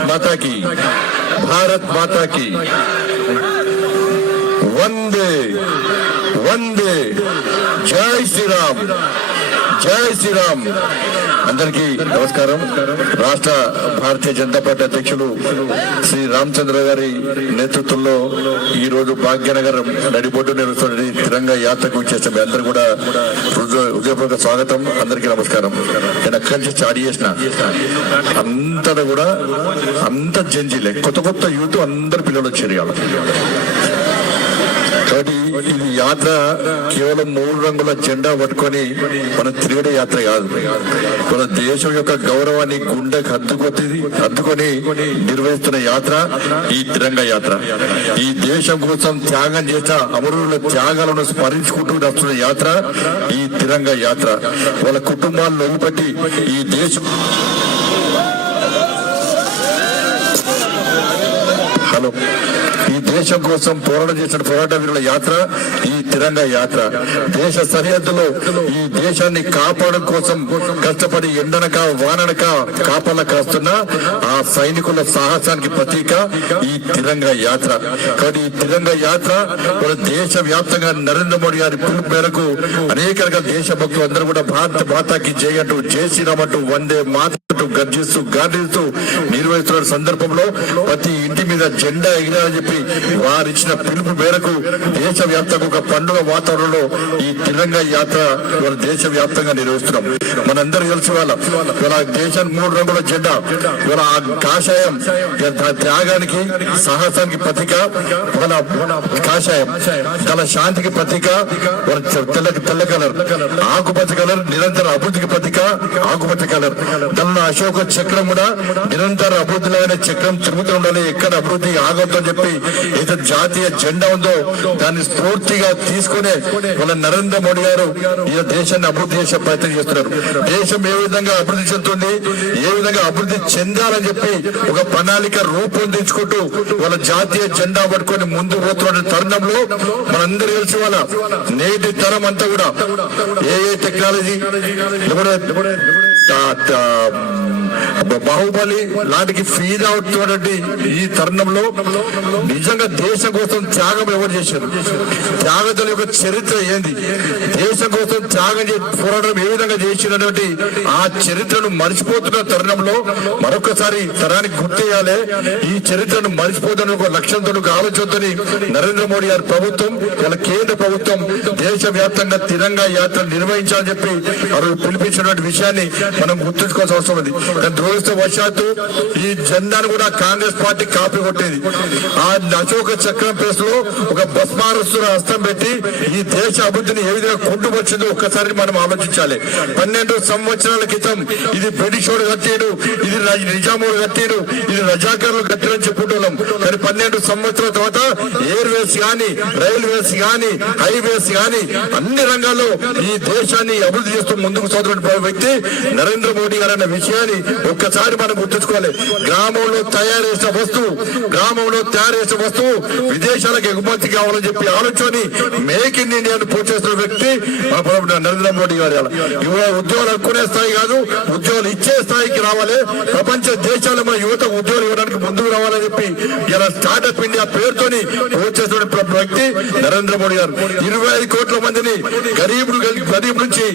माता की, भारत माता की। वंदे वंदे, जय श्री राम, जय श्री राम। అందరికీ నమస్కారం. రాష్ట్ర భారతీయ జనతా పార్టీ అధ్యక్షులు శ్రీ రామచంద్ర గారి నేతృత్వంలో ఈ రోజు భాగ్యనగర్ నడిబొడ్డు నిర్వహిస్తున్న తిరంగా యాత్రకు చేసిన మీ అందరూ కూడా హృదయపూర్వక స్వాగతం. అందరికీ నమస్కారం. నేను అక్కడి నుంచి స్టార్ట్ చేసిన అంతా కూడా అంత జంజీలే, కొత్త కొత్త యూత్ అందరు పిల్లలు వచ్చారు. కాబట్టి ఇది యాత్ర కేవలం 3 రంగుల జెండా పట్టుకొని మనం తిరిగే యాత్ర కాదు. మన దేశం యొక్క గౌరవాన్ని గుండెకు హత్తుకొని నిర్వహిస్తున్న యాత్ర ఈ తిరంగా యాత్ర. ఈ దేశం కోసం త్యాగం చేసిన అమరుల త్యాగాలను స్మరించుకుంటూ వస్తున్న యాత్ర ఈ తిరంగా యాత్ర. వాళ్ళ కుటుంబాలను లోపట్టి ఈ దేశం ఈ దేశం కోసం పోరాటం చేసిన పోరాట వీరుల యాత్ర ఈ తిరంగా యాత్ర. దేశ సరిహద్దులో ఈ దేశాన్ని కాపాడడం కోసం కష్టపడి ఎండనక వాననక కాపాల కాస్తున్న ఆ సైనికుల సాహసానికి ప్రతీక ఈ తిరంగా యాత్ర. కాబట్టి ఈ తిరంగా యాత్ర దేశ వ్యాప్తంగా నరేంద్ర మోడీ గారి పిలుపు మేరకు అనేక రకాల దేశభక్తులు అందరూ కూడా భారత మాతాకి జై అంటూ, జై శ్రీరామ్ అంటూ, వందే మాతరంటూ గర్జిస్తూ గాంధీస్తూ నిర్వహిస్తున్న సందర్భంలో ప్రతి ఇంటి మీద జెండా ఎగిరాలని చెప్పి వారిచ్చిన పిలుపు మేరకు దేశ వ్యాప్తంగా ఒక పండుగ వాతావరణంలో ఈ తిరంగా యాత్ర దేశ వ్యాప్తంగా నిర్వహిస్తున్నాం. మనందరూ కలిసి ఇవాళ దేశానికి 3 రంగుల జెండా, ఇవాళ కాషాయం త్యాగానికి సాహసానికి ప్రతీక, కాషాయం తన శాంతికి ప్రతీక, తెల్ల కలర్, ఆకుపచ్చ కలర్ నిరంతర అభివృద్ధికి ప్రతీక ఆకుపచ్చ కలర్. తన అశోక చక్రం కూడా నిరంతర అభివృద్ధిలో చక్రం తిరుగుతూ ఉండాలి, ఎక్కడ అభివృద్ధి ఆగొద్దని చెప్పి ఏదైతే జాతీయ జెండా ఉందో దాన్ని స్ఫూర్తిగా తీసుకునే వాళ్ళ నరేంద్ర మోడీ గారు ఈ దేశాన్ని అభివృద్ధి చేసే ప్రయత్నం చేస్తున్నారు. దేశం ఏ విధంగా అభివృద్ధి చెందుతుంది, ఏ విధంగా అభివృద్ధి చెందాలని చెప్పి ఒక ప్రణాళిక రూపొందించుకుంటూ వాళ్ళ జాతీయ జెండా పట్టుకొని ముందు పోతున్న తరుణంలో మనందరూ కలిసి వాళ్ళ నేటి తరం అంతా కూడా ఏ టెక్నాలజీ బాహుబలి లాంటికి ఫీడ్ అవుతున్నటువంటి ఈ తరుణంలో నిజంగా దేశం కోసం త్యాగం ఎవరు చేశారు, త్యాగతుల యొక్క చరిత్ర ఏంది, దేశం కోసం త్యాగం పోరాటం ఏ విధంగా చేసినటువంటి ఆ చరిత్రను మర్చిపోతున్న తరుణంలో మరొకసారి తరానికి గుర్తేయాలి. ఈ చరిత్రను మర్చిపోతున్న ఒక లక్ష్యంతో, ఒక ఆలోచనతో నరేంద్ర మోడీ గారి ప్రభుత్వం, ఇలా కేంద్ర ప్రభుత్వం దేశ వ్యాప్తంగా తిరంగా యాత్ర నిర్వహించాలని చెప్పి పిలిపించినటువంటి విషయాన్ని మనం గుర్తుంచుకోవాల్సిన అవసరం ఉంది. దురదృష్టవశాత్తు ఈ జెండాను కూడా కాంగ్రెస్ పార్టీ కాపీ కొట్టేది. ఆ అశోక చక్రం ప్లేస్ లో ఒక భస్మారస్తుల హస్తం పెట్టి ఈ దేశ అభివృద్ధిని ఏ విధంగా కొంటుకొచ్చిందో ఒక్కసారి మనం ఆలోచించాలి. 12 సంవత్సరాల క్రితం ఇది బ్రిటిష్ వాడు కట్టాడు, ఇది నిజామోడు కట్టాడు, ఇది రజాకర్లు కట్టారని చెప్పుకుంటున్నాం. కానీ 12 సంవత్సరాల తర్వాత ఎయిర్వేస్ గాని, రైల్వేస్ గాని, హైవేస్ గాని అన్ని రంగాల్లో ఈ దేశాన్ని అభివృద్ధి చేస్తూ ముందుకు సాగుతున్న వ్యక్తి నరేంద్ర మోడీ గారు అన్న విషయాన్ని ఒక్కసారి మనం గుర్తుంచుకోవాలి. గ్రామంలో తయారు చేసిన వస్తువు విదేశాలకు ఎగుమతి కావాలని చెప్పి ఆలోచన మేక్ ఇన్ ఇండియాను పూర్తి చేస్తున్న వ్యక్తి నరేంద్ర మోడీ గారు. ఉద్యోగాలు అనుకునే స్థాయి కాదు, ఉద్యోగాలు ఇచ్చే స్థాయికి రావాలి. ప్రపంచ దేశాల్లో మన యువతకు ఉద్యోగాలు ఇవ్వడానికి ముందుకు రావాలని చెప్పి ఇలా స్టార్ట్అప్ ఇండియా పేరుతోని పూర్తి చేస్తున్న వ్యక్తి నరేంద్ర మోడీ గారు. 25 కోట్ల మందిని గరీబ్ నుంచి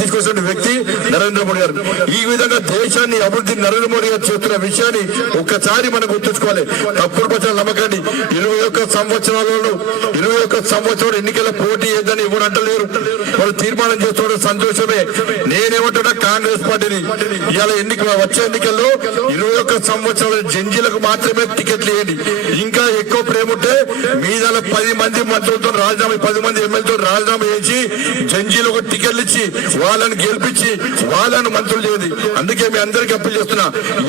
తీసుకొస్తున్న వ్యక్తి నరేంద్ర మోడీ గారు. ఈ విధంగా దేశాన్ని అభివృద్ధి నరేంద్ర మోడీ గారు చేస్తున్న విషయాన్ని ఒక్కసారి మనం గుర్తుంచుకోవాలి. తప్పుడు ప్రచారం నమ్మకండి. 21 సంవత్సరాలు ఎన్నికల పోటీ ఏదని ఎవరు అంటలేరు. వాళ్ళు తీర్మానం చేస్తున్న సంతోషమే. నేనేమంటున్నా కాంగ్రెస్ పార్టీని ఇవాళ వచ్చే ఎన్నికల్లో 21 సంవత్సరాల జంజీలకు మాత్రమే టికెట్లు ఇవ్వండి. ఇంకా ఎక్కువ ప్రేమ ఉంటే మీద 10 మంది మంత్రులతో రాజీనామా, 10 మంది ఎమ్మెల్యేతో రాజీనామా చేసి జంజీలకు టికెట్లు ఇచ్చి వాళ్ళని గెలిపించి వాళ్ళను మంత్రులు చేయండి. అందుకే మీ అందరికీ అప్పీల్ చేస్తున్నా,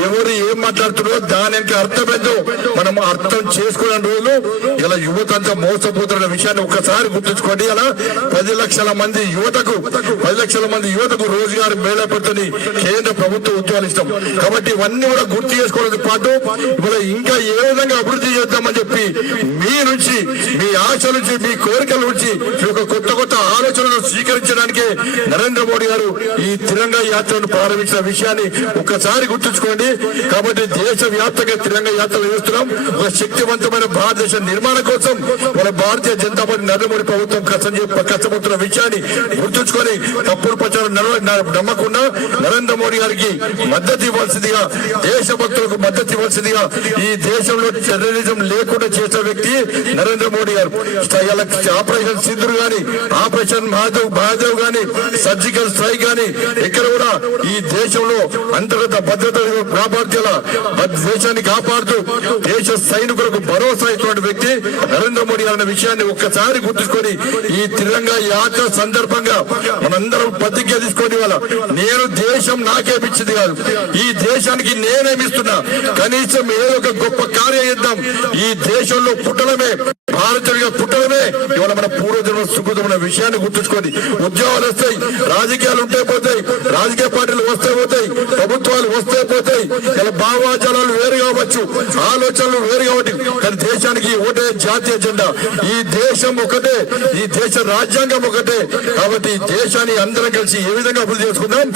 ఎవరు ఏం మాట్లాడుతున్నారో దానికి అర్థమేందో మనం అర్థం చేసుకునే రోజులు ఇలా యువత అంతా మోసపోతున్న విషయాన్ని ఒక్కసారి గుర్తుంచుకోండి. అలా 10 లక్షల మంది యువతకు రోజుగారు మేళపడుతుంది కేంద్ర ప్రభుత్వ ఉద్యోగాలు ఇస్తాం. కాబట్టి ఇవన్నీ కూడా గుర్తు చేసుకోవడంతో పాటు ఇవాళ ఇంకా ఏ విధంగా అభివృద్ధి చేద్దామని చెప్పి మీ నుంచి, మీ ఆశ నుంచి, మీ కోరికల నుంచి ఒక కొత్త కొత్త ఆలోచనలు స్వీకరించడానికే నరేంద్ర మోడీ గారు ఈ తిరంగా యాత్రను ప్రారంభించిన విషయాన్ని ఒక్కసారి గుర్తుంచుకోండి. కాబట్టి దేశ వ్యాప్తంగా తిరంగా యాత్రలు చేస్తున్నాం. ఒక శక్తివంతమైన భారతదేశ నిర్మాణం కోసం మన భారతీయ జనతా పార్టీ నరేంద్ర మోడీ ప్రభుత్వం కష్టపడుతున్న విషయాన్ని గుర్తుంచుకొని తప్పుడు ప్రచారం నమ్మకుండా నరేంద్ర మోడీ గారికి మద్దతు ఇవ్వాల్సిందిగా, దేశభక్తులకు మద్దతు ఇవ్వాల్సిందిగా, ఈ దేశంలో టెర్రరిజం లేకుండా చేసిన వ్యక్తి నరేంద్ర మోడీ గారు. ఆపరేషన్ సింధూర్ గాని, ఆపరేషన్ మహాదేవ్ గాని, సర్జికల్ స్ట్రైక్ గాని ఎక్కడ కూడా ఈ దేశంలో అంతర్గత భద్రత కాపాడుతూ దేశాన్ని కాపాడుతూ దేశ సైనికులకు భరోసా ఇటువంటి వ్యక్తి నరేంద్ర మోడీ గారి విషయాన్ని ఒక్కసారి గుర్తుంచుకొని ఈ తిరంగా యాత్ర సందర్భంగా మనందరం ప్రతిజ్ఞ తీసుకోండి. వాళ్ళ నేను దేశం నాకేమిచ్చింది కాదు, ఈ దేశానికి నేనేమిస్తున్నా. కనీసం ఏదో ఒక గొప్ప కార్యం చేద్దాం. ఈ దేశంలో పుట్టడమే, భారతీయుడిగా పుట్టడమే ఇవాళ మన పూర్వజన్మ సుకృతమైన విషయాన్ని గుర్తుంచుకోండి. ఉద్యోగాలు వస్తాయి, రాజకీయాలు ఉంటే పోతాయి, రాజకీయ పార్టీలు వస్తే పోతాయి, ప్రభుత్వాలు వస్తే పోతాయి. ఇలా భావాచారాలు వేరు కావచ్చు, ఆలోచనలు వేరు కాబట్టి, కానీ దేశానికి ఒకటే జాతీయ జెండా. ఈ దేశం ఒకటే, ఈ దేశ రాజ్యాంగం ఒకటే. కాబట్టి ఈ దేశాన్ని అందరం కలిసి ఏ విధంగా అభివృద్ధి చేసుకుందాం.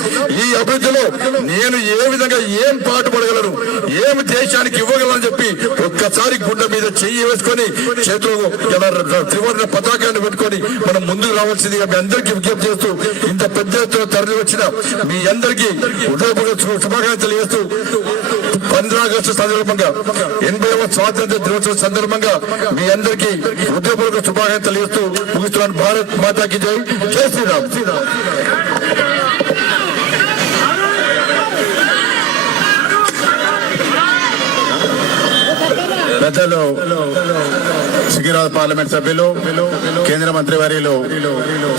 ఈ అభివృద్ధిలో నేను ఏ విధంగా ఏం పాటుపడగలను, ఏమి దేశానికి ఇవ్వగలను చెప్పి ఒక్కసారి గుండె మీద చెయ్యి వేసుకొని చేతులు త్రివర్ణ పతాకాన్ని పెట్టుకొని మనం ముందుకు రావాల్సిందిగా మీ అందరికీ విజ్ఞప్తి చేస్తూ, ఇంత పెద్ద ఎత్తున తరలి వచ్చిన మీ అందరికీ హృదయపూర్వక శుభాకాంక్షలు చేస్తూ 15 ఆగస్టు సందర్భంగా 80వ స్వాతంత్ర దినోత్సవం సందర్భంగా మీ అందరికీ హృదయపూర్వక శుభాకాంక్షలు చేస్తూ ముగిస్తున్నాను. భారత్ మాతాకి జై, జై శ్రీరామ్. పెద్దలు సికింద్రాబాద్ పార్లమెంట్ సభ్యులు కేంద్ర మంత్రి వర్యులు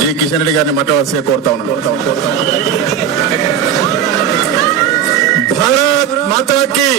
జి కిషన్ రెడ్డి గారిని మాట్లాడాల్సిందిగా కోరుతా ఉన్నాను. భారత్ మాతాకి